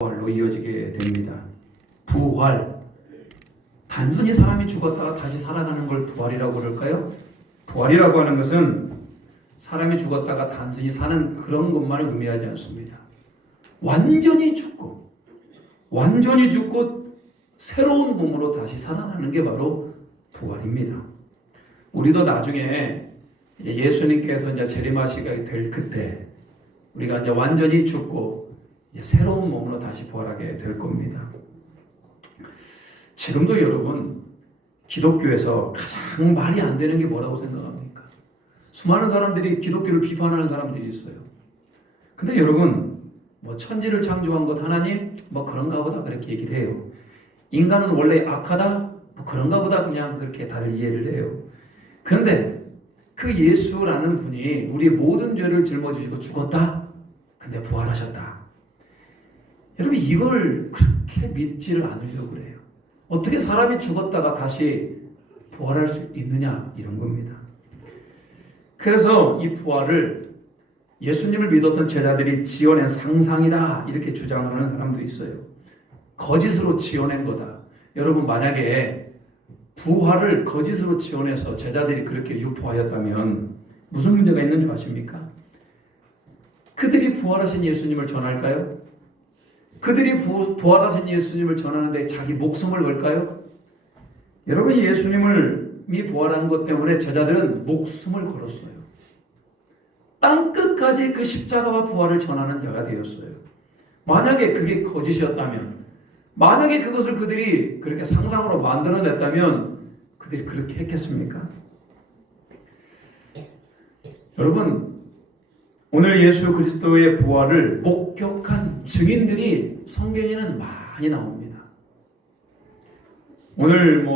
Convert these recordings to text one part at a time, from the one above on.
부활로 이어지게 됩니다. 부활. 단순히 사람이 죽었다가 다시 살아나는 걸 부활이라고 그럴까요? 부활이라고 하는 것은 사람이 죽었다가 단순히 사는 그런 것만을 의미하지 않습니다. 완전히 죽고 새로운 몸으로 다시 살아나는 게 바로 부활입니다. 우리도 나중에 이제 예수님께서 이제 재림하시게 될 그때 우리가 이제 완전히 죽고 이제 새로운 몸으로 다시 부활하게 될 겁니다. 지금도 여러분 기독교에서 가장 말이 안 되는 게 뭐라고 생각합니까? 수많은 사람들이 기독교를 비판하는 사람들이 있어요. 근데 여러분 뭐 천지를 창조한 것 하나님 뭐 그런가 보다 그렇게 얘기를 해요. 인간은 원래 악하다 뭐 그런가 보다 그냥 그렇게 다들 이해를 해요. 그런데 그 예수라는 분이 우리의 모든 죄를 짊어지시고 죽었다. 근데 부활하셨다. 여러분 이걸 그렇게 믿지를 않으려고 그래요. 어떻게 사람이 죽었다가 다시 부활할 수 있느냐 이런 겁니다. 그래서 이 부활을 예수님을 믿었던 제자들이 지어낸 상상이다 이렇게 주장을 하는 사람도 있어요. 거짓으로 지어낸 거다. 여러분 만약에 부활을 거짓으로 지어내서 제자들이 그렇게 유포하였다면 무슨 문제가 있는 줄 아십니까? 그들이 부활하신 예수님을 전할까요? 그들이 부활하신 예수님을 전하는데 자기 목숨을 걸까요? 여러분 예수님이 부활한 것 때문에 제자들은 목숨을 걸었어요. 땅끝까지 그 십자가와 부활을 전하는 자가 되었어요. 만약에 그게 거짓이었다면, 만약에 그것을 그들이 그렇게 상상으로 만들어냈다면 그들이 그렇게 했겠습니까? 여러분 오늘 예수 그리스도의 부활을 목격한 증인들이 성경에는 많이 나옵니다. 오늘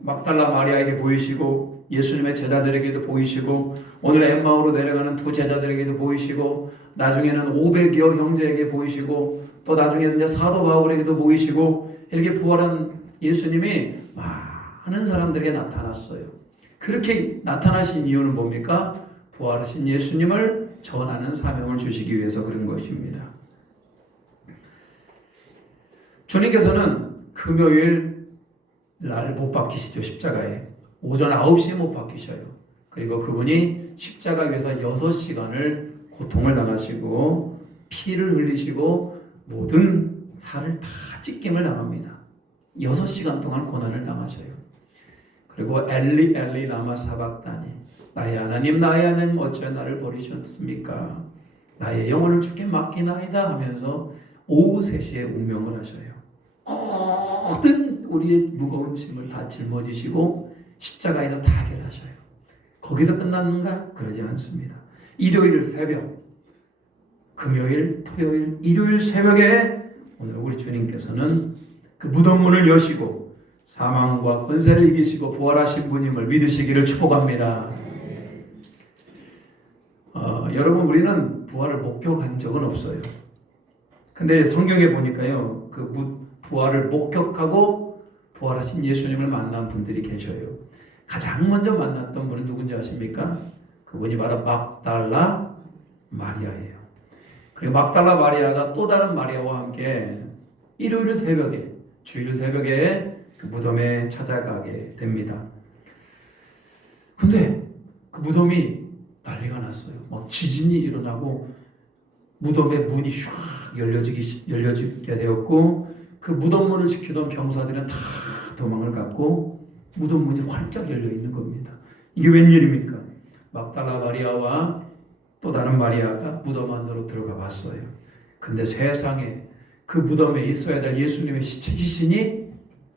막달라 마리아에게 보이시고 예수님의 제자들에게도 보이시고 오늘 엠마오로 내려가는 두 제자들에게도 보이시고 나중에는 500여 형제에게 보이시고 또 나중에는 이제 사도 바울에게도 보이시고 이렇게 부활한 예수님이 많은 사람들에게 나타났어요. 그렇게 나타나신 이유는 뭡니까? 부활하신 예수님을 전하는 사명을 주시기 위해서 그런 것입니다. 주님께서는 금요일 날 못 박히시죠. 십자가에. 오전 9시에 못 박히셔요. 그리고 그분이 십자가 위에서 6시간을 고통을 당하시고 피를 흘리시고 모든 살을 다 찢김을 당합니다. 6시간 동안 고난을 당하셔요. 그리고 엘리 엘리 라마 사박다니 나의 하나님 어찌하여 나를 버리셨습니까? 나의 영혼을 주께 맡기나이다 하면서 오후 3시에 운명을 하셔요. 모든 우리의 무거운 짐을 다 짊어지시고 십자가에서 다 해결하셔요. 거기서 끝났는가? 그러지 않습니다. 일요일 새벽, 금요일, 토요일, 일요일 새벽에 오늘 우리 주님께서는 그 무덤 문을 여시고 사망과 권세를 이기시고 부활하신 분임을 믿으시기를 축복합니다. 여러분 우리는 부활을 목격한 적은 없어요. 근데 성경에 보니까요 그 부활을 목격하고 부활하신 예수님을 만난 분들이 계셔요. 가장 먼저 만났던 분은 누군지 아십니까? 그분이 바로 막달라 마리아예요. 그리고 막달라 마리아가 또 다른 마리아와 함께 일요일 새벽에 주일 새벽에 그 무덤에 찾아가게 됩니다. 근데 그 무덤이 난리가 났어요. 막 지진이 일어나고 무덤의 문이 쫙 열려지게 되었고 그 무덤 문을 지키던 병사들은 다 도망을 갔고 무덤 문이 활짝 열려 있는 겁니다. 이게 웬일입니까? 막달라 마리아와 또 다른 마리아가 무덤 안으로 들어가 봤어요. 근데 세상에 그 무덤에 있어야 될 예수님의 시신이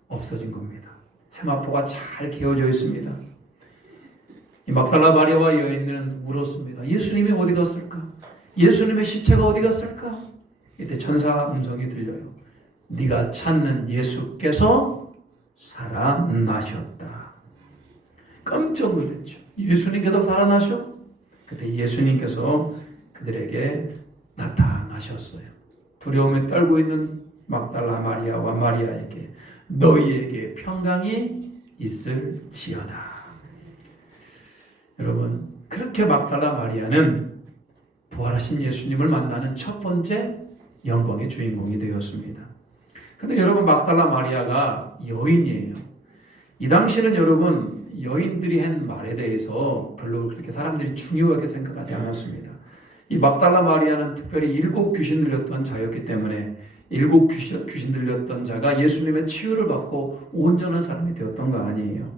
없어진 겁니다. 세마포가 잘 개어져 있습니다. 이 막달라 마리아와 여인은 울었습니다. 예수님이 어디 갔을까? 예수님의 시체가 어디 갔을까? 이때 천사 음성이 들려요. 네가 찾는 예수께서 살아나셨다. 깜짝 놀랐죠. 예수님께서 살아나셔? 그때 예수님께서 그들에게 나타나셨어요. 두려움에 떨고 있는 막달라 마리아와 마리아에게 너희에게 평강이 있을지어다. 여러분 그렇게 막달라 마리아는 부활하신 예수님을 만나는 첫 번째 영광의 주인공이 되었습니다. 근데 여러분, 막달라 마리아가 여인이에요. 이 당시는 여러분, 여인들이 한 말에 대해서 별로 그렇게 사람들이 중요하게 생각하지 않았습니다. 이 막달라 마리아는 특별히 7 귀신 들렸던 자였기 때문에 7 귀신 들렸던 자가 예수님의 치유를 받고 온전한 사람이 되었던 거 아니에요.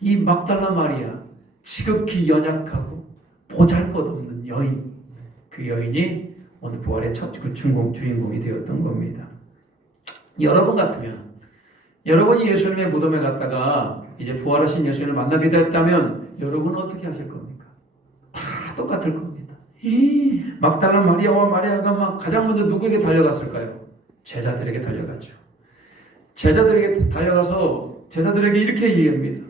이 막달라 마리아, 지극히 연약하고 보잘것없는 여인, 그 여인이 오늘 부활의 첫 주인공이 되었던 겁니다. 여러분 같으면, 여러분이 예수님의 무덤에 갔다가 이제 부활하신 예수님을 만나게 되었다면 여러분은 어떻게 하실 겁니까? 다 똑같을 겁니다. 막달라 마리아와 마리아가 막 가장 먼저 누구에게 달려갔을까요? 제자들에게 달려갔죠. 제자들에게 달려가서 제자들에게 이렇게 얘기합니다.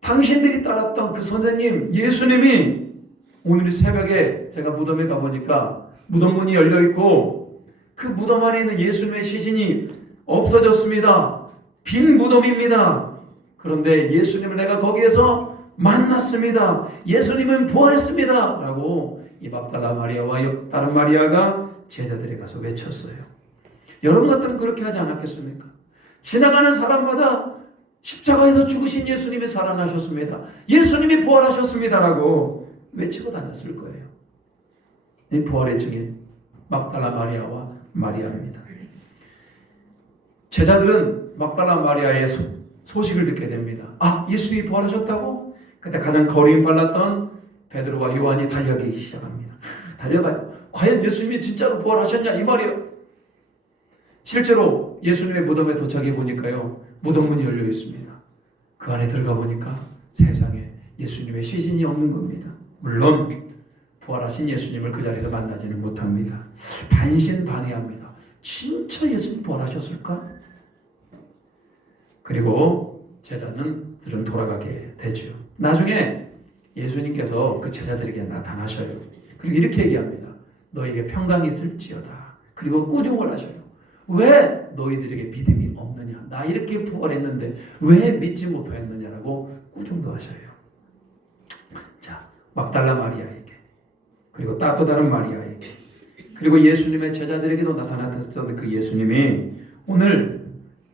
당신들이 따랐던 그 선생님 예수님이 오늘 새벽에 제가 무덤에 가보니까 무덤 문이 열려있고 그 무덤 안에 있는 예수님의 시신이 없어졌습니다. 빈 무덤입니다. 그런데 예수님을 내가 거기에서 만났습니다. 예수님은 부활했습니다. 라고 이 막달라 마리아와 다른 마리아가 제자들에 가서 외쳤어요. 여러분 같으면 그렇게 하지 않았겠습니까? 지나가는 사람마다 십자가에서 죽으신 예수님이 살아나셨습니다. 예수님이 부활하셨습니다. 라고 외치고 다녔을 거예요. 이 부활의 증인 막달라 마리아와 마리아입니다. 제자들은 막달라 마리아의 소식을 듣게 됩니다. 아, 예수님이 부활하셨다고? 그때 가장 거리낌 빨랐던 베드로와 요한이 달려가기 시작합니다. 달려가요. 과연 예수님이 진짜로 부활하셨냐 이 말이에요. 실제로 예수님의 무덤에 도착해 보니까요, 무덤 문이 열려 있습니다. 그 안에 들어가 보니까 세상에 예수님의 시신이 없는 겁니다. 물론 부활하신 예수님을 그 자리에서 만나지는 못합니다. 반신반의합니다. 진짜 예수님 부활하셨을까? 그리고 제자들은 돌아가게 되죠. 나중에 예수님께서 그 제자들에게 나타나셔요. 그리고 이렇게 얘기합니다. 너에게 평강이 있을지어다. 그리고 꾸중을 하셔요. 왜 너희들에게 믿음이 없느냐? 나 이렇게 부활했는데 왜 믿지 못하였느냐라고 꾸중도 하셔요. 자, 막달라 마리아에게, 그리고 또 다른 마리아에게, 그리고 예수님의 제자들에게도 나타났던 그 예수님이 오늘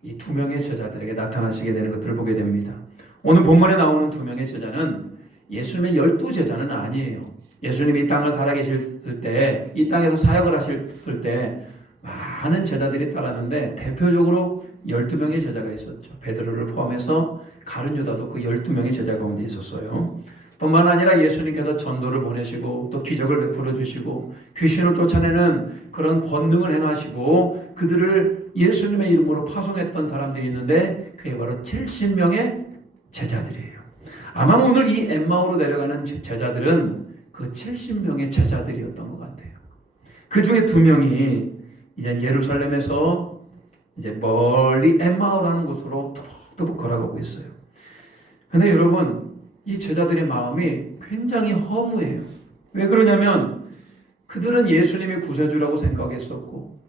이 2명의 제자들에게 나타나시게 되는 것들을 보게 됩니다. 오늘 본문에 나오는 2명의 제자는 예수님의 12제자는 아니에요. 예수님이 이 땅을 살아계실 때, 이 땅에서 사역을 하실 때 많은 제자들이 따랐는데 대표적으로 12명의 제자가 있었죠. 베드로를 포함해서 가룟 유다도 그 12명의 제자 가운데 있었어요. 뿐만 아니라 예수님께서 전도를 보내시고 또 기적을 베풀어 주시고 귀신을 쫓아내는 그런 권능을 행하시고 그들을 예수님의 이름으로 파송했던 사람들이 있는데 그게 바로 70명의 제자들이에요. 아마 오늘 이 엠마오로 내려가는 제자들은 그 70명의 제자들이었던 것 같아요. 그 중에 2명이 이제 예루살렘에서 이제 멀리 엠마오라는 곳으로 뚜벅뚜벅 걸어가고 있어요. 근데 여러분, 이 제자들의 마음이 굉장히 허무해요. 왜 그러냐면 그들은 예수님이 구세주라고 생각했었고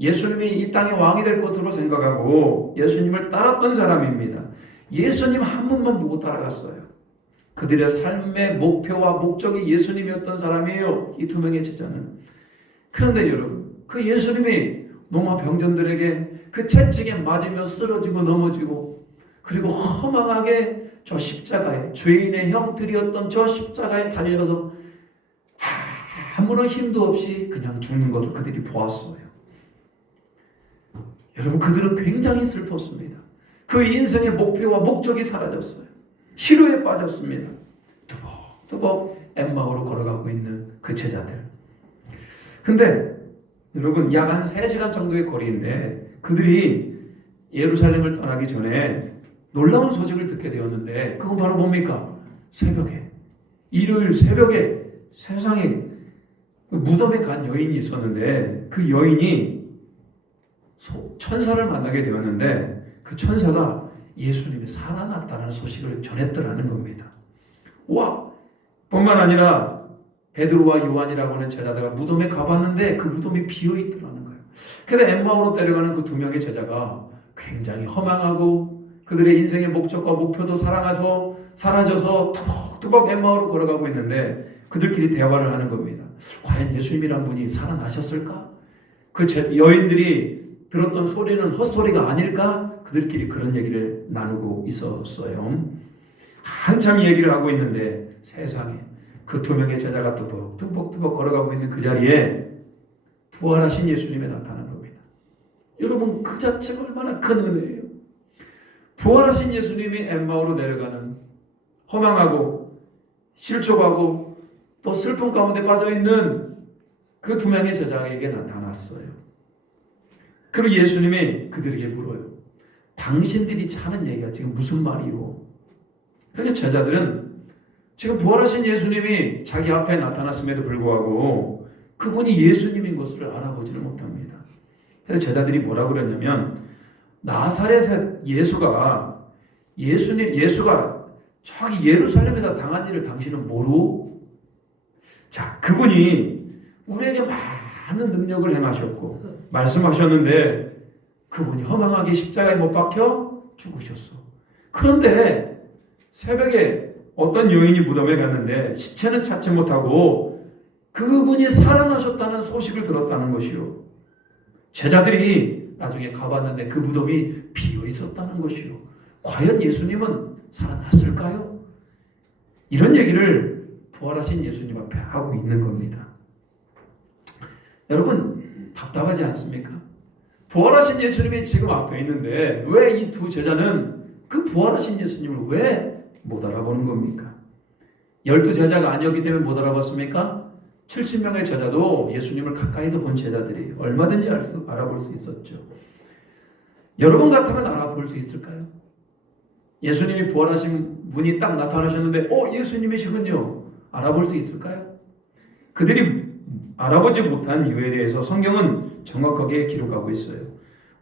예수님이 이 땅의 왕이 될 것으로 생각하고 예수님을 따랐던 사람입니다. 예수님 한 분만 보고 따라갔어요. 그들의 삶의 목표와 목적이 예수님이었던 사람이에요. 이 2명의 제자는. 그런데 여러분, 그 예수님이 농화병전들에게 그 채찍에 맞으며 쓰러지고 넘어지고 그리고 허망하게 저 십자가에 죄인의 형틀이었던 저 십자가에 달려서 아무런 힘도 없이 그냥 죽는 것을 그들이 보았어요. 여러분, 그들은 굉장히 슬펐습니다. 그 인생의 목표와 목적이 사라졌어요. 시루에 빠졌습니다. 두벅두벅 엠마오로 걸어가고 있는 그 제자들. 근데 여러분, 약 한 3시간 정도의 거리인데 그들이 예루살렘을 떠나기 전에 놀라운 소식을 듣게 되었는데 그건 바로 뭡니까? 새벽에, 일요일 새벽에 세상에 무덤에 간 여인이 있었는데 그 여인이 천사를 만나게 되었는데 그 천사가 예수님이 살아났다는 소식을 전했더라는 겁니다. 와! 뿐만 아니라 베드로와 요한이라고 하는 제자들가 무덤에 가봤는데 그 무덤이 비어있더라는 거예요. 그래서 엠마오로 데려가는 그 2명의 제자가 굉장히 허망하고 그들의 인생의 목적과 목표도 사라져서 뚜벅뚜벅 엠마오로 걸어가고 있는데 그들끼리 대화를 하는 겁니다. 과연 예수님이란 분이 살아나셨을까? 여인들이 들었던 소리는 헛소리가 아닐까? 그들끼리 그런 얘기를 나누고 있었어요. 한참 얘기를 하고 있는데 세상에 그 두 명의 제자가 뚜벅뚜벅 걸어가고 있는 그 자리에 부활하신 예수님이 나타난 겁니다. 여러분, 그 자체가 얼마나 큰 은혜예요. 부활하신 예수님이 엠마오로 내려가는 허망하고 실족하고 또 슬픔 가운데 빠져있는 그 두 명의 제자에게 나타났어요. 그리고 예수님이 그들에게 물어요. 당신들이 하는 얘기가 지금 무슨 말이요? 그래서 제자들은 지금 부활하신 예수님이 자기 앞에 나타났음에도 불구하고 그분이 예수님인 것을 알아보지를 못합니다. 그래서 제자들이 뭐라고 그랬냐면, 나사렛의 예수가 저기 예루살렘에서 당한 일을 당신은 모르오? 자, 그분이 우리에게 많은 능력을 행하셨고 말씀하셨는데 그분이 허망하게 십자가에 못 박혀 죽으셨어. 그런데 새벽에 어떤 여인이 무덤에 갔는데 시체는 찾지 못하고 그분이 살아나셨다는 소식을 들었다는 것이요. 제자들이 나중에 가봤는데 그 무덤이 비어 있었다는 것이요. 과연 예수님은 살아났을까요? 이런 얘기를 부활하신 예수님 앞에 하고 있는 겁니다. 여러분, 답답하지 않습니까? 부활하신 예수님이 지금 앞에 있는데 왜 이 두 제자는 그 부활하신 예수님을 왜 못 알아보는 겁니까? 12제자가 아니었기 때문에 못 알아봤습니까? 70명의 제자도 예수님을 가까이서 본 제자들이 얼마든지 알아볼 수 있었죠. 여러분 같으면 알아볼 수 있을까요? 예수님이 부활하신 분이 딱 나타나셨는데 예수님이시군요. 알아볼 수 있을까요? 그들이 알아보지 못한 이유에 대해서 성경은 정확하게 기록하고 있어요.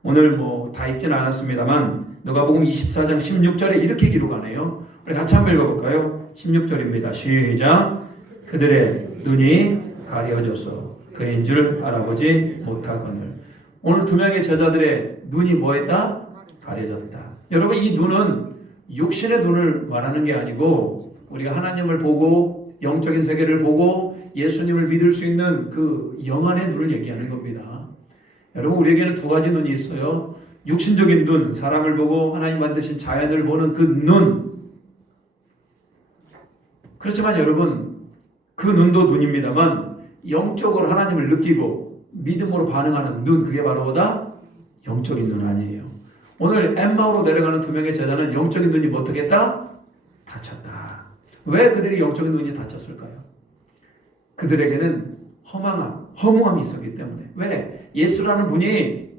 오늘 다 읽지는 않았습니다만 누가복음 24장 16절에 이렇게 기록하네요. 우리 같이 한번 읽어볼까요? 16절입니다. 시작. 그들의 눈이 가려져서 그인 줄 알아보지 못하거늘. 오늘 두 명의 제자들의 눈이 뭐했다? 가려졌다. 여러분, 이 눈은 육신의 눈을 말하는 게 아니고 우리가 하나님을 보고 영적인 세계를 보고 예수님을 믿을 수 있는 그 영안의 눈을 얘기하는 겁니다. 여러분, 우리에게는 두 가지 눈이 있어요. 육신적인 눈, 사람을 보고 하나님 만드신 자연을 보는 그 눈. 그렇지만 여러분, 그 눈도 눈입니다만 영적으로 하나님을 느끼고 믿음으로 반응하는 눈, 그게 바로 뭐다? 영적인 눈 아니에요. 오늘 엠마오로 내려가는 두 명의 제자는 영적인 눈이 어떻게 했다? 닫혔다. 왜 그들이 영적인 눈이 닫혔을까요? 그들에게는 허무함이 있었기 때문에. 왜? 예수라는 분이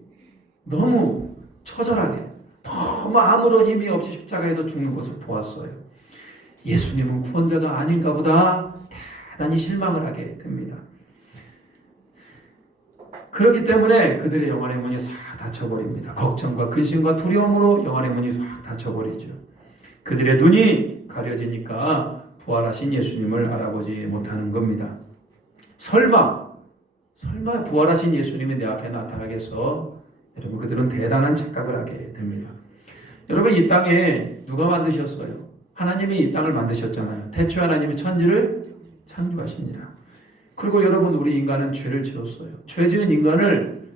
너무 처절하게, 너무 아무런 의미 없이 십자가에서 죽는 것을 보았어요. 예수님은 구원자가 아닌가 보다 대단히 실망을 하게 됩니다. 그렇기 때문에 그들의 영안의 문이 싹 닫혀버립니다. 걱정과 근심과 두려움으로 영안의 문이 싹 닫혀버리죠. 그들의 눈이 가려지니까 부활하신 예수님을 알아보지 못하는 겁니다. 설마 부활하신 예수님이 내 앞에 나타나겠어? 여러분, 그들은 대단한 착각을 하게 됩니다. 여러분, 이 땅에 누가 만드셨어요? 하나님이 이 땅을 만드셨잖아요. 태초에 하나님이 천지를 창조하시니라. 그리고 여러분, 우리 인간은 죄를 지었어요. 죄 지은 인간을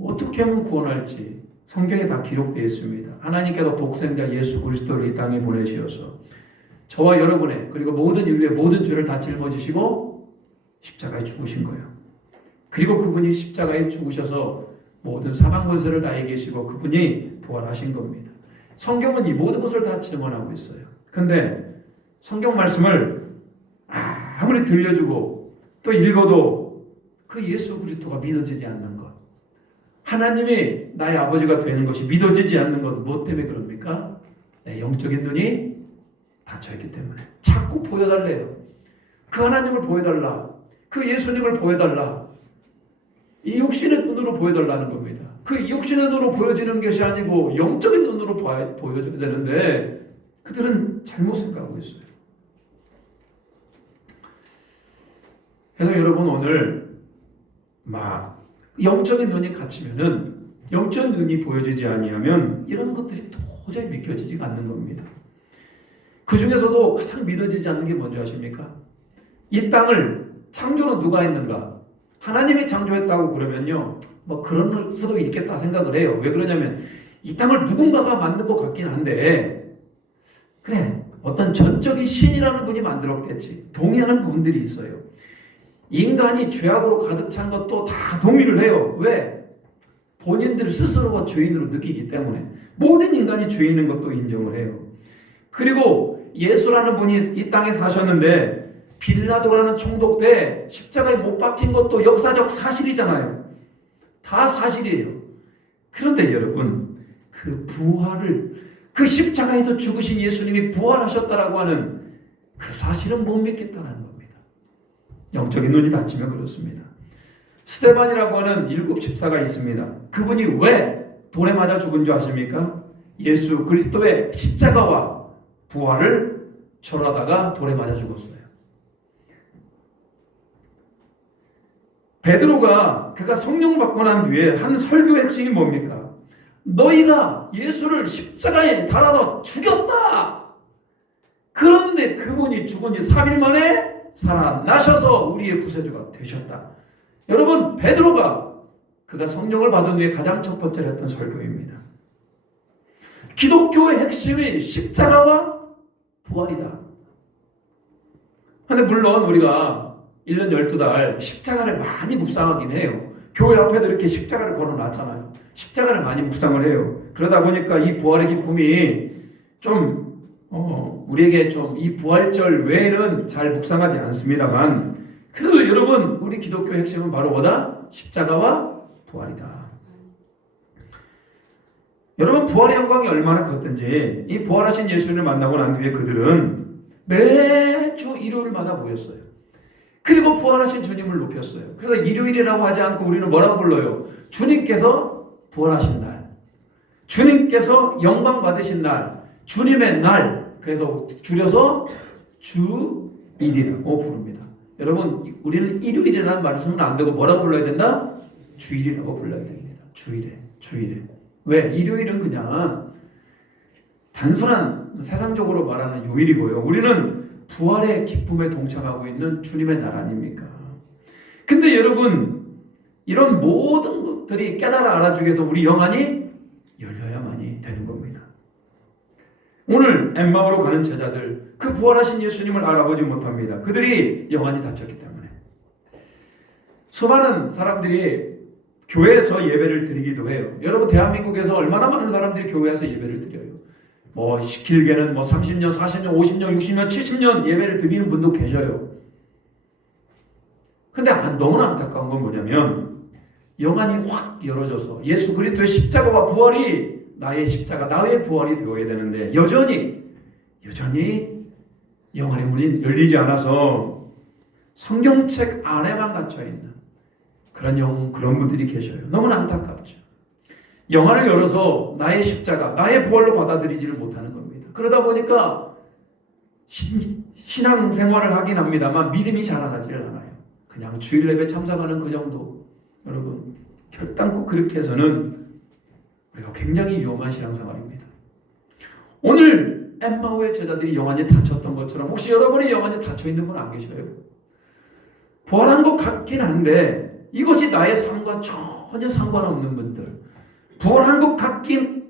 어떻게 하면 구원할지 성경에 다 기록되어 있습니다. 하나님께서 독생자 예수 그리스도를 이 땅에 보내주셔서 저와 여러분의 그리고 모든 인류의 모든 죄를 다 짊어지시고 십자가에 죽으신 거예요. 그리고 그분이 십자가에 죽으셔서 모든 사망 권세를 다 이기시고 그분이 부활하신 겁니다. 성경은 이 모든 것을 다 증언하고 있어요. 그런데 성경 말씀을 아무리 들려주고 또 읽어도 그 예수 그리스도가 믿어지지 않는 것, 하나님이 나의 아버지가 되는 것이 믿어지지 않는 것, 뭐 때문에 그럽니까? 내 영적인 눈이 닫혀있기 때문에. 자꾸 보여달래요. 그 하나님을 보여달라. 그 예수님을 보여달라. 이 육신의 눈으로 보여달라는 겁니다. 그 육신의 눈으로 보여지는 것이 아니고 영적인 눈으로 보여줘야 되는데 그들은 잘못 생각하고 있어요. 그래서 여러분, 오늘 영적인 눈이 갇히면은, 영적인 눈이 보여지지 아니하면 이런 것들이 도저히 믿겨지지가 않는 겁니다. 그 중에서도 가장 믿어지지 않는 게 뭔지 아십니까? 이 땅을 창조는 누가 했는가? 하나님이 창조했다고 그러면요, 뭐 그럴 수도 있겠다 생각을 해요. 왜 그러냐면 이 땅을 누군가가 만든 것 같긴 한데, 그래, 어떤 전적인 신이라는 분이 만들었겠지. 동의하는 부분들이 있어요. 인간이 죄악으로 가득 찬 것도 다 동의를 해요. 왜? 본인들 스스로가 죄인으로 느끼기 때문에. 모든 인간이 죄인인 것도 인정을 해요. 그리고 예수라는 분이 이 땅에 사셨는데 빌라도라는 총독 때 십자가에 못 박힌 것도 역사적 사실이잖아요. 다 사실이에요. 그런데 여러분, 그 부활을, 그 십자가에서 죽으신 예수님이 부활하셨다라고 하는 그 사실은 못 믿겠다는 겁니다. 영적인 눈이 닫히면 그렇습니다. 스데반이라고 하는 7 집사가 있습니다. 그분이 왜 돌에 맞아 죽은 줄 아십니까? 예수 그리스도의 십자가와 부활을 절하다가 돌에 맞아 죽었어요. 베드로가 그가 성령 받고 난 뒤에 한 설교의 핵심이 뭡니까? 너희가 예수를 십자가에 달아서 죽였다. 그런데 그분이 죽은 지 3일 만에 살아나셔서 우리의 구세주가 되셨다. 여러분, 베드로가 그가 성령을 받은 후에 가장 첫 번째로 했던 설교입니다. 기독교의 핵심이 십자가와 부활이다. 근데 물론 우리가 1년 12달 십자가를 많이 묵상하긴 해요. 교회 앞에도 이렇게 십자가를 걸어놨잖아요. 십자가를 많이 묵상을 해요. 그러다 보니까 이 부활의 기쁨이 좀 우리에게 좀 이 부활절 외에는 잘 묵상하지 않습니다만, 그래도 여러분, 우리 기독교의 핵심은 바로 뭐다? 십자가와 부활이다. 여러분, 부활의 영광이 얼마나 컸든지 이 부활하신 예수님을 만나고 난 뒤에 그들은 매주 일요일마다 모였어요. 그리고 부활하신 주님을 높였어요. 그래서 일요일이라고 하지 않고 우리는 뭐라고 불러요? 주님께서 부활하신 날, 주님께서 영광 받으신 날, 주님의 날, 그래서 줄여서 주일이라고 부릅니다. 여러분, 우리는 일요일이라는 말을 쓰면 안 되고 뭐라고 불러야 된다? 주일이라고 불러야 됩니다. 주일에. 왜? 일요일은 그냥 단순한 세상적으로 말하는 요일이고요. 우리는 부활의 기쁨에 동참하고 있는 주님의 날 아닙니까? 근데 여러분, 이런 모든 것들이 깨달아 알아주기 위해서 우리 영안이 열려야만이 되는 겁니다. 오늘 엠마오로 가는 제자들, 그 부활하신 예수님을 알아보지 못합니다. 그들이 영안이 닫혔기 때문에. 수많은 사람들이 교회에서 예배를 드리기도 해요. 여러분, 대한민국에서 얼마나 많은 사람들이 교회에서 예배를 드려요. 뭐 길게는 30년, 40년, 50년, 60년, 70년 예배를 드리는 분도 계셔요. 근데 너무나 안타까운 건 뭐냐면 영안이 확 열어져서 예수 그리스도의 십자가와 부활이 나의 십자가, 나의 부활이 되어야 되는데 여전히 영안의 문이 열리지 않아서 성경책 안에만 갇혀있는 그런 분들이 계셔요. 너무나 안타깝죠. 영안을 열어서 나의 십자가, 나의 부활로 받아들이지를 못하는 겁니다. 그러다 보니까 신앙생활을 하긴 합니다만 믿음이 자라나지를 않아요. 그냥 주일 예배 참석하는 그 정도. 여러분, 결단코 그렇게 해서는 우리가 굉장히 위험한 신앙생활입니다. 오늘 엠마오의 제자들이 영안이 닫혔던 것처럼 혹시 여러분의 영안이 닫혀있는 분 안 계셔요? 부활한 것 같긴 한데 이것이 나의 삶과 전혀 상관없는 분들, 부활한 것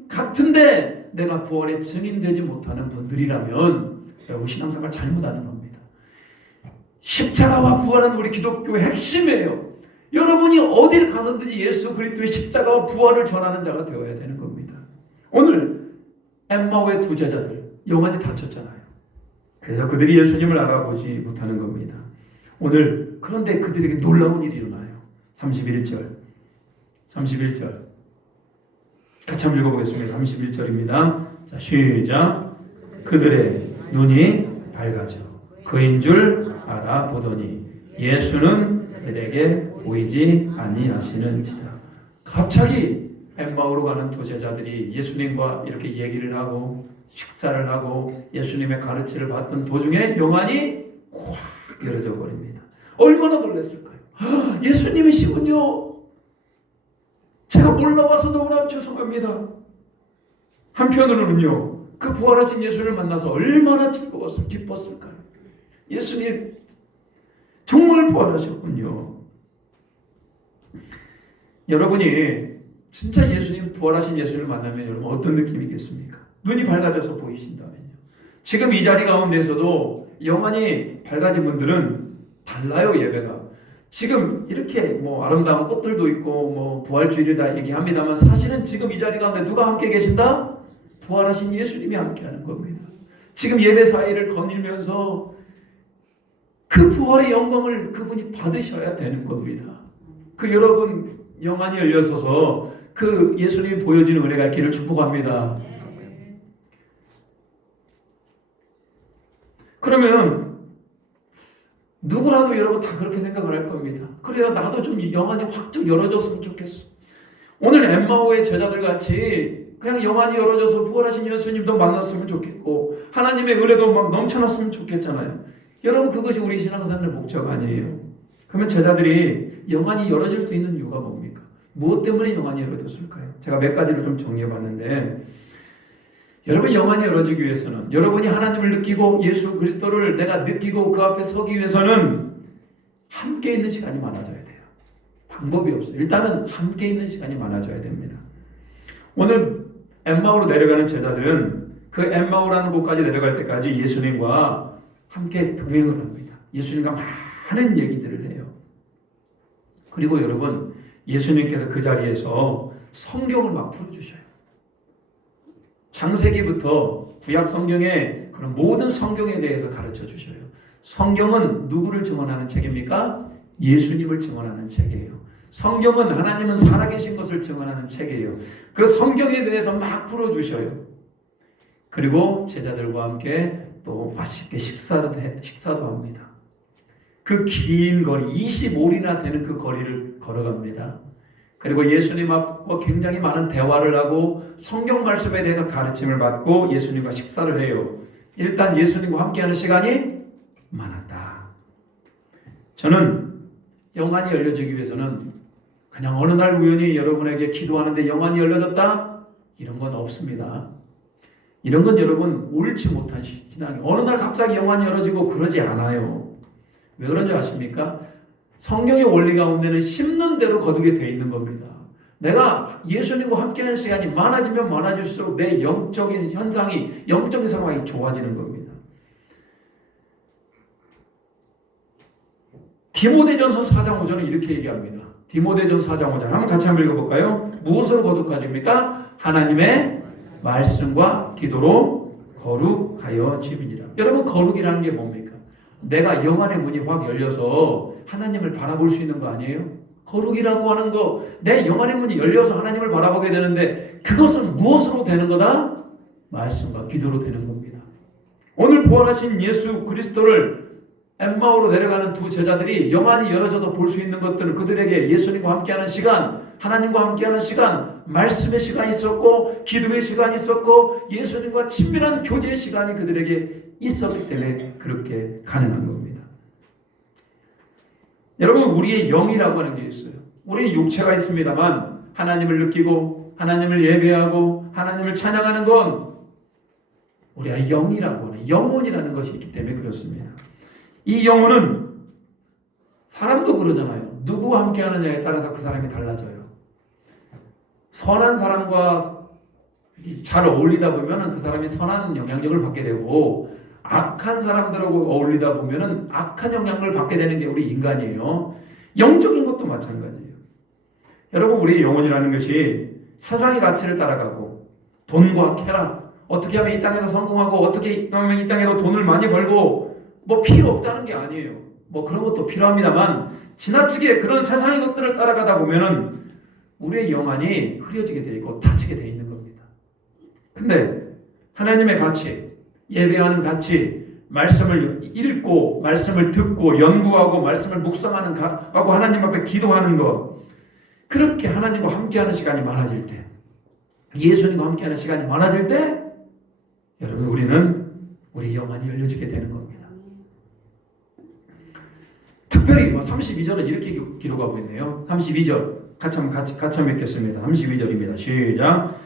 같은데 내가 부활에 증인되지 못하는 분들이라면 여러분, 신앙생활 잘못하는 겁니다. 십자가와 부활은 우리 기독교의 핵심이에요. 여러분이 어딜 가서든지 예수 그리스도의 십자가와 부활을 전하는 자가 되어야 되는 겁니다. 오늘 엠마오의 두 제자들 영안이 닫혔잖아요. 그래서 그들이 예수님을 알아보지 못하는 겁니다. 오늘 그런데 그들에게 놀라운 일이 일어나요. 31절 같이 한번 읽어보겠습니다. 31절입니다. 자, 시작. 그들의 눈이 밝아져 그인 줄 알아보더니 예수는 그들에게 보이지 아니하시는지라. 갑자기 엠마오로 가는 두 제자들이 예수님과 이렇게 얘기를 하고 식사를 하고 예수님의 가르침을 받던 도중에 영안이 확 열어져 버립니다. 얼마나 놀랐을까요? 예수님이시군요. 제가 몰라봐서 너무나 죄송합니다. 한편으로는요, 그 부활하신 예수를 만나서 얼마나 기뻤을까요? 예수님 정말 부활하셨군요. 여러분이 진짜 예수님, 부활하신 예수님을 만나면 여러분 어떤 느낌이겠습니까? 눈이 밝아져서 보이신다면요. 지금 이 자리 가운데에서도 영안이 밝아진 분들은 달라요, 예배가. 지금 이렇게 뭐 아름다운 꽃들도 있고 뭐 부활주일이다 얘기합니다만 사실은 지금 이 자리 가운데 누가 함께 계신다? 부활하신 예수님이 함께하는 겁니다. 지금 예배 사이를 거닐면서 그 부활의 영광을 그분이 받으셔야 되는 겁니다. 그 여러분 영안이 열려서서 그 예수님이 보여지는 은혜가 있기를 축복합니다. 그러면 누구라도 여러분 다 그렇게 생각을 할 겁니다. 그래야 나도 좀 영안이 확 열어졌으면 좋겠어. 오늘 엠마오의 제자들 같이 그냥 영안이 열어져서 부활하신 예수님도 만났으면 좋겠고 하나님의 은혜도 막 넘쳐났으면 좋겠잖아요. 여러분 그것이 우리 신앙생활의 목적 아니에요. 그러면 제자들이 영안이 열어질 수 있는 이유가 뭡니까? 무엇 때문에 영안이 열어졌을까요? 제가 몇 가지를 좀 정리해봤는데 여러분 영안이 열어지기 위해서는 여러분이 하나님을 느끼고 예수 그리스도를 내가 느끼고 그 앞에 서기 위해서는 함께 있는 시간이 많아져야 돼요. 방법이 없어요. 일단은 함께 있는 시간이 많아져야 됩니다. 오늘 엠마오로 내려가는 제자들은 그 엠마오라는 곳까지 내려갈 때까지 예수님과 함께 동행을 합니다. 예수님과 많은 얘기들을 해요. 그리고 여러분 예수님께서 그 자리에서 성경을 막 풀어주셔요. 창세기부터 구약 성경의 그런 모든 성경에 대해서 가르쳐 주셔요. 성경은 누구를 증언하는 책입니까? 예수님을 증언하는 책이에요. 성경은 하나님은 살아계신 것을 증언하는 책이에요. 그 성경에 대해서 막 풀어주셔요. 그리고 제자들과 함께 또 맛있게 식사도 합니다. 그 긴 거리, 25리나 되는 그 거리를 걸어갑니다. 그리고 예수님 앞과 굉장히 많은 대화를 하고 성경 말씀에 대해서 가르침을 받고 예수님과 식사를 해요. 일단 예수님과 함께하는 시간이 많았다. 저는 영안이 열려지기 위해서는 그냥 어느 날 우연히 여러분에게 기도하는데 영안이 열려졌다? 이런 건 없습니다. 이런 건 여러분 옳지 못한 신앙이 어느 날 갑자기 영안이 열어지고 그러지 않아요. 왜 그런지 아십니까? 성경의 원리 가운데는 심는 대로 거두게 되어 있는 겁니다. 내가 예수님과 함께하는 시간이 많아지면 많아질수록 내 영적인 현상이, 영적인 상황이 좋아지는 겁니다. 디모데전서 4장 5절은 이렇게 얘기합니다. 디모데전서 4장 5절 한번 같이 한번 읽어볼까요? 무엇으로 거룩하십니까? 하나님의 말씀과 기도로 거룩하여짐이니라. 여러분 거룩이라는 게 뭡니까? 내가 영안의 문이 확 열려서 하나님을 바라볼 수 있는 거 아니에요? 거룩이라고 하는 거, 내 영안의 문이 열려서 하나님을 바라보게 되는데 그것은 무엇으로 되는 거다? 말씀과 기도로 되는 겁니다. 오늘 부활하신 예수 그리스도를 엠마오로 내려가는 두 제자들이 영안이 열어져도 볼 수 있는 것들은 그들에게 예수님과 함께하는 시간, 하나님과 함께하는 시간, 말씀의 시간이 있었고 기도의 시간이 있었고 예수님과 친밀한 교제의 시간이 그들에게 있었기 때문에 그렇게 가능한 겁니다. 여러분 우리의 영이라고 하는 게 있어요. 우리의 육체가 있습니다만 하나님을 느끼고 하나님을 예배하고 하나님을 찬양하는 건 우리가 영이라고 하는 영혼이라는 것이 있기 때문에 그렇습니다. 이 영혼은 사람도 그러잖아요. 누구와 함께 하느냐에 따라서 그 사람이 달라져요. 선한 사람과 잘 어울리다 보면 그 사람이 선한 영향력을 받게 되고 악한 사람들하고 어울리다 보면 악한 영향을 받게 되는 게 우리 인간이에요. 영적인 것도 마찬가지예요. 여러분 우리의 영혼이라는 것이 세상의 가치를 따라가고 돈과 쾌락, 어떻게 하면 이 땅에서 성공하고 어떻게 하면 이 땅에서 돈을 많이 벌고 뭐 필요 없다는 게 아니에요. 뭐 그런 것도 필요합니다만 지나치게 그런 세상의 것들을 따라가다 보면은 우리의 영안이 흐려지게 돼 있고 다치게 돼 있는 겁니다. 근데 하나님의 가치, 예배하는 가치, 말씀을 읽고 말씀을 듣고 연구하고 말씀을 묵상하는 하고 하나님 앞에 기도하는 것, 그렇게 하나님과 함께하는 시간이 많아질 때, 예수님과 함께하는 시간이 많아질 때 여러분 우리는 우리 영안이 열려지게 되는 겁니다. 특별히 32절은 이렇게 기록하고 있네요. 32절 같이 한번 읽겠습니다. 32절입니다. 시작.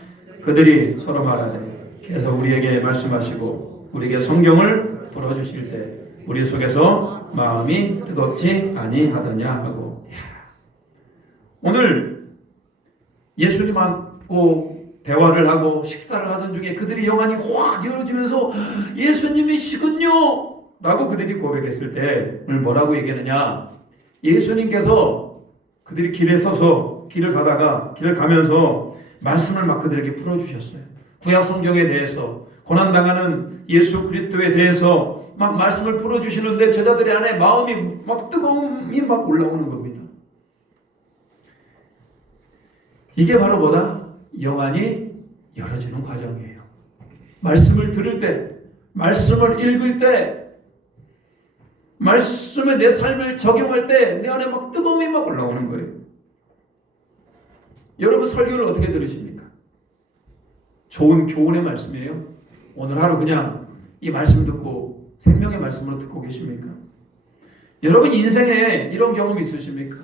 그들이 서로 말하되 그래서 우리에게 말씀하시고 우리에게 성경을 풀어주실 때 우리 속에서 마음이 뜨겁지 아니하더냐 하고. 오늘 예수님하고 대화를 하고 식사를 하던 중에 그들이 영안이 확 열어지면서 예수님이시군요 라고 그들이 고백했을 때 오늘 뭐라고 얘기하느냐, 예수님께서 그들이 길에 서서 길을 가면서 말씀을 막 그들에게 풀어주셨어요. 구약 성경에 대해서, 고난당하는 예수 그리스도에 대해서 막 말씀을 풀어주시는데 제자들의 안에 마음이 막 뜨거움이 막 올라오는 겁니다. 이게 바로 뭐다? 영안이 열어지는 과정이에요. 말씀을 들을 때, 말씀을 읽을 때, 말씀에 내 삶을 적용할 때 내 안에 막 뜨거움이 막 올라오는 거예요. 여러분 설교를 어떻게 들으십니까? 좋은 교훈의 말씀이에요? 오늘 하루 그냥 이 말씀 듣고 생명의 말씀으로 듣고 계십니까? 여러분 인생에 이런 경험 있으십니까?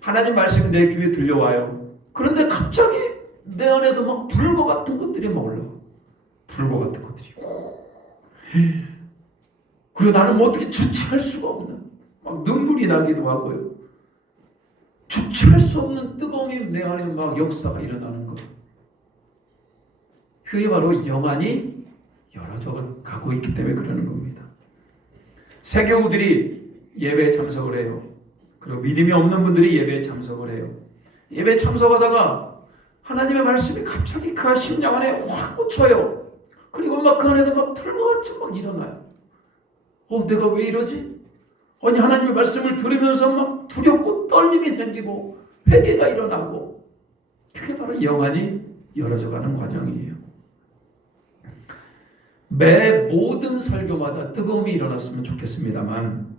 하나님 말씀이 내 귀에 들려와요. 그런데 갑자기 내 안에서 막 불과 같은 것들이 막 올라와. 불과 같은 것들이. 그리고 나는 뭐 어떻게 주체할 수가 없는, 막 눈물이 나기도 하고요. 주체할 수 없는 뜨거움이 내 안에 막 역사가 일어나는 것. 그게 바로 영안이 열어져 가고 있기 때문에 그러는 겁니다. 세교우들이 예배에 참석을 해요. 그리고 믿음이 없는 분들이 예배에 참석을 해요. 예배에 참석하다가 하나님의 말씀이 갑자기 그 심령 안에 확 꽂혀요. 그리고 막 그 안에서 막 불같이 막 일어나요. 내가 왜 이러지? 아니 하나님의 말씀을 들으면서 막 두렵고 떨림이 생기고 회개가 일어나고, 그게 바로 영안이 열어져가는 과정이에요. 매 모든 설교마다 뜨거움이 일어났으면 좋겠습니다만,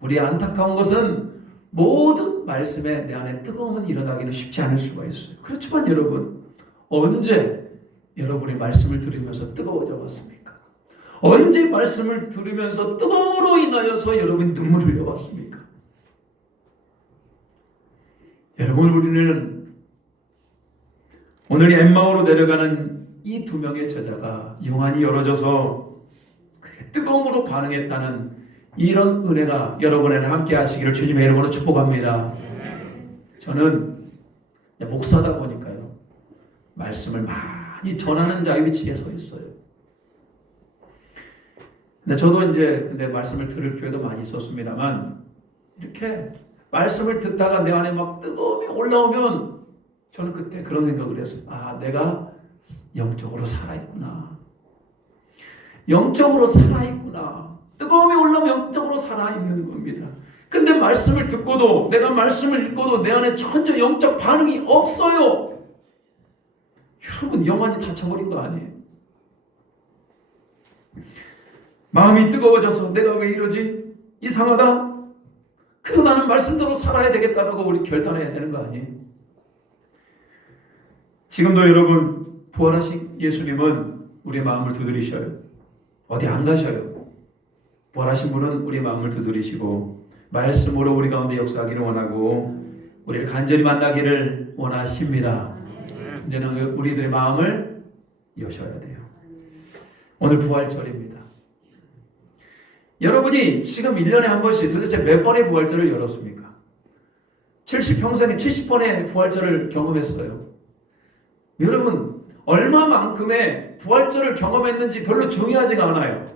우리 안타까운 것은 모든 말씀에 내 안에 뜨거움은 일어나기는 쉽지 않을 수가 있어요. 그렇지만 여러분, 언제 여러분의 말씀을 들으면서 뜨거워져 왔습니까? 언제 말씀을 들으면서 뜨거움으로 인하여서 여러분이 눈물을 흘려왔습니까? 여러분, 우리는 오늘 엠마오로 내려가는 이 두 명의 제자가 영안이 열어져서 뜨거움으로 반응했다는 이런 은혜가 여러분에게 함께 하시기를 주님의 이름으로 축복합니다. 저는 목사다 보니까요, 말씀을 많이 전하는 자의 위치에 서 있어요. 근데 저도 근데 말씀을 들을 기회도 많이 있었습니다만, 이렇게 말씀을 듣다가 내 안에 막 뜨거움이 올라오면 저는 그때 그런 생각을 했어요. 내가 영적으로 살아있구나. 영적으로 살아있구나. 뜨거움이 올라오면 영적으로 살아있는 겁니다. 근데 말씀을 듣고도, 내가 말씀을 읽고도 내 안에 전혀 영적 반응이 없어요. 여러분, 영안이 닫혀버린 거 아니에요? 마음이 뜨거워져서 내가 왜 이러지? 이상하다? 그래도 나는 말씀대로 살아야 되겠다라고 우리 결단해야 되는 거 아니에요? 지금도 여러분, 부활하신 예수님은 우리의 마음을 두드리셔요. 어디 안 가셔요. 부활하신 분은 우리의 마음을 두드리시고 말씀으로 우리 가운데 역사하기를 원하고 우리를 간절히 만나기를 원하십니다. 이제는 우리들의 마음을 여셔야 돼요. 오늘 부활절입니다. 여러분이 지금 1년에 한 번씩 도대체 몇 번의 부활절을 열었습니까? 70평생에 70번의 부활절을 경험했어요. 여러분, 얼마만큼의 부활절을 경험했는지 별로 중요하지가 않아요.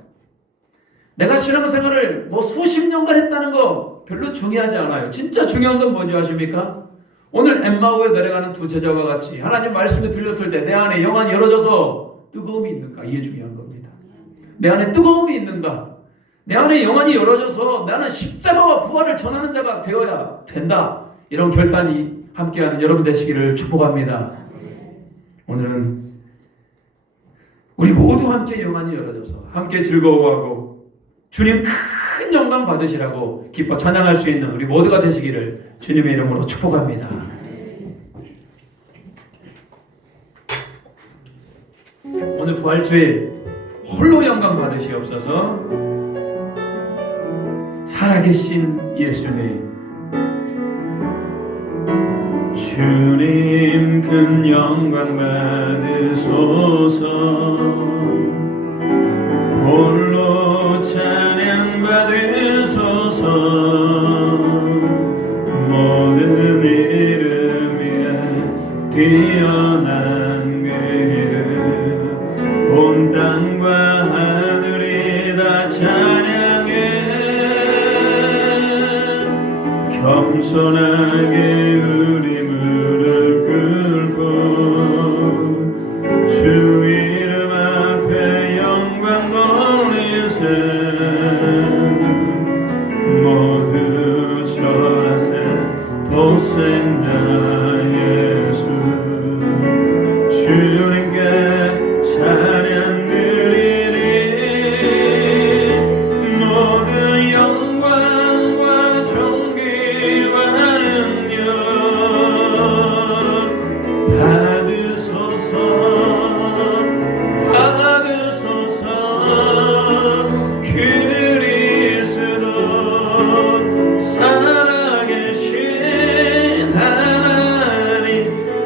내가 신앙생활을 수십 년간 했다는 거 별로 중요하지 않아요. 진짜 중요한 건 뭔지 아십니까? 오늘 엠마오에 내려가는 두 제자와 같이 하나님 말씀이 들렸을 때 내 안에 영안이 열어져서 뜨거움이 있는가? 이게 중요한 겁니다. 내 안에 뜨거움이 있는가? 내 안에 영안이 열어져서 나는 십자가와 부활을 전하는 자가 되어야 된다. 이런 결단이 함께하는 여러분 되시기를 축복합니다. 오늘은 우리 모두 함께 영안이 열어져서 함께 즐거워하고 주님 큰 영광 받으시라고 기뻐 찬양할 수 있는 우리 모두가 되시기를 주님의 이름으로 축복합니다. 오늘 부활주일 홀로 영광 받으시옵소서. 살아계신 예수님, 주님 큰 영광 받으소서. 홀로 찬양 받으소서. 모든 이름 위에 주님께 찬양 드리리. 모든 영광과 존귀와 능력 받으소서. 그리스도 살아계신 하나님,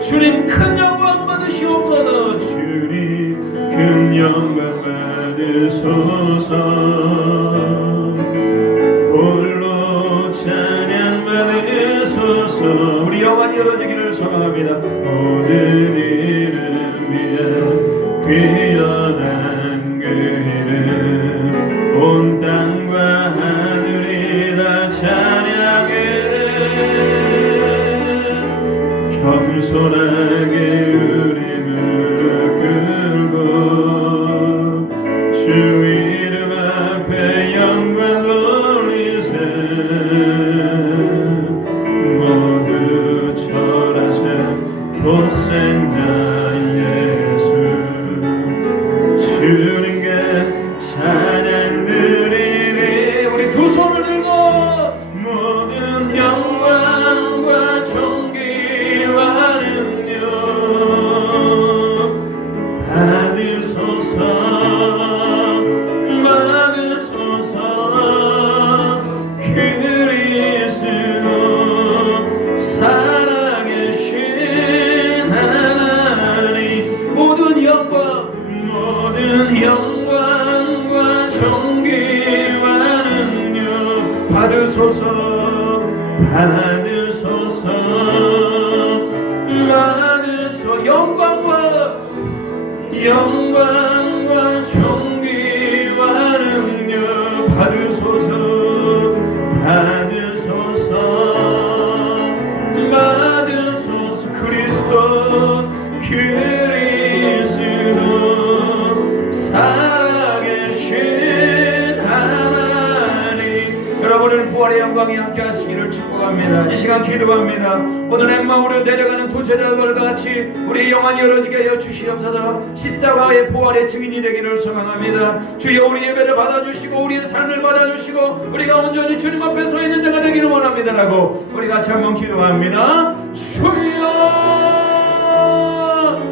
주님 큰 영광 받으시옵소서. 주님 큰 영광 받으소서. 홀로 찬양 받으소서. 우리 영원히 이루어지기를 소망합니다. 모든 이름 위에 뛰어난 그 이름, 온 땅과 하늘이 다 찬양해. 겸손하게 우리 무릎 꿇고 주 이름 앞에 영광 돌리세. 모두 절하세 도생자 예수. 주님께 찬양 드리리. 우리 두 손을 들고 모든 영광과 존귀와 능력 받으소서. 받으소서. 그리스도 살아계신 하나님, 모든 영광, 모든 영광과 존귀와 능력 받으소서. 받으소서. 받으소서. 영광과 존귀와 능력 받으소서. 받으소서. 받으소서. 그리스도 살아계신 하나님, 여러분을 부활의 영광이 함께 하시기를 축복합니다. 이 시간 기도합니다. 오늘 엠마오로 내려가는 두 제자들과 같이 우리 영혼이 열어지게 하여 주시옵소서. 십자가의 부활의 증인이 되기를 소망합니다. 주여, 우리 예배를 받아주시고 우리의 삶을 받아주시고 우리가 온전히 주님 앞에 서 있는 자가 되기를 원합니다라고 우리 같이 한번 기도합니다. 주여,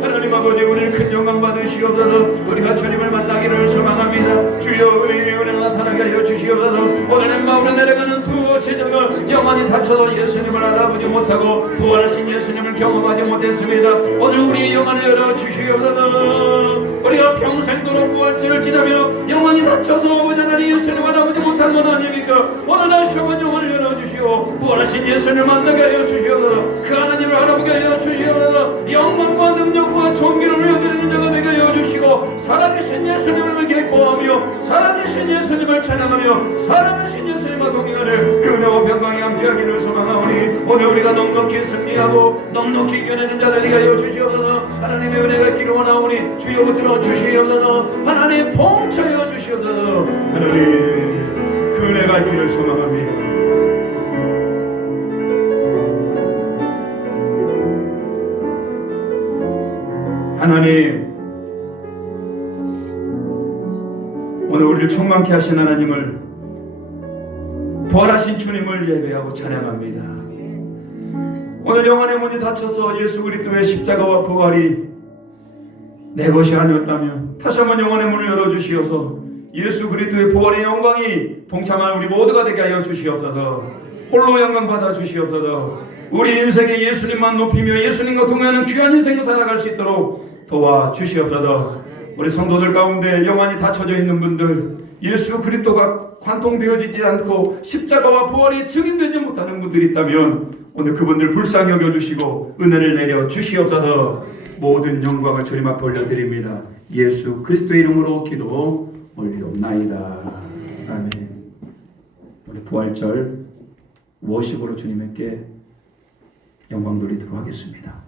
하나님 아버지, 오늘 큰 영광 받으시옵소서. 우리가 주님을 만나기를 소망합니다. 주여, 은혜를 나타나게 하여 주시옵소서. 오늘 엠마오로 내려가는 두 제자가 영원히 다쳐서 예수님을 알아보지 못하고 부활하신 예수님을 경험하지 못했습니다. 오늘 우리의 영혼을 열어 주시옵소서. 우리가 평생도록 부활절을 지나며 영원히 다쳐서 오고자 하는 예수님을 알아보지 못한 건 아닙니까? 오늘 다시 한번 영혼을 열어주시오. 부활하신 예수님을 만나게 하여 주시옵소서. 그 하나님을 알아보게 하여 주시옵소서. 영광과 능력과 존귀를 올려드리는 자가 되게 하여 주시고, 살아계신 예수님을 기뻐하며 살아계신 예수님을 찬양하며 살아계신 예수님과 동행하는 그 은혜와 평강이 함께하기를 소망하오니, 오늘 우리가 넉넉히 승리하고 넉넉히 이겨내는 자들 되게 하여 주시옵소서. 하나님의 은혜가 있기를 원하오니 주여 붙들어 주시옵소서. 하나님 통치하여 주시옵소서. 하나님 그 은혜가 있기를 소망합니다. 하나님, 오늘 우리를 충만케 하신 하나님을, 부활하신 주님을 예배하고 찬양합니다. 오늘 영혼의 문이 닫혀서 예수 그리스도의 십자가와 부활이 내 것이 아니었다면 다시 한번 영혼의 문을 열어주시어서 예수 그리스도의 부활의 영광이 동참한 우리 모두가 되게 하여 주시옵소서. 홀로 영광 받아 주시옵소서. 우리 인생에 예수님만 높이며 예수님과 동행하는 귀한 인생을 살아갈 수 있도록 도와주시옵소서. 우리 성도들 가운데 영혼이 닫혀져 있는 분들, 예수 그리스도가 관통되어지지 않고 십자가와 부활이 증인되지 못하는 분들이 있다면 오늘 그분들 불쌍히 여겨주시고 은혜를 내려 주시옵소서. 모든 영광을 주님 앞에 올려드립니다. 예수 그리스도의 이름으로 기도 올리옵나이다. 아멘. 우리 부활절 워십으로 주님께 영광 돌리도록 하겠습니다.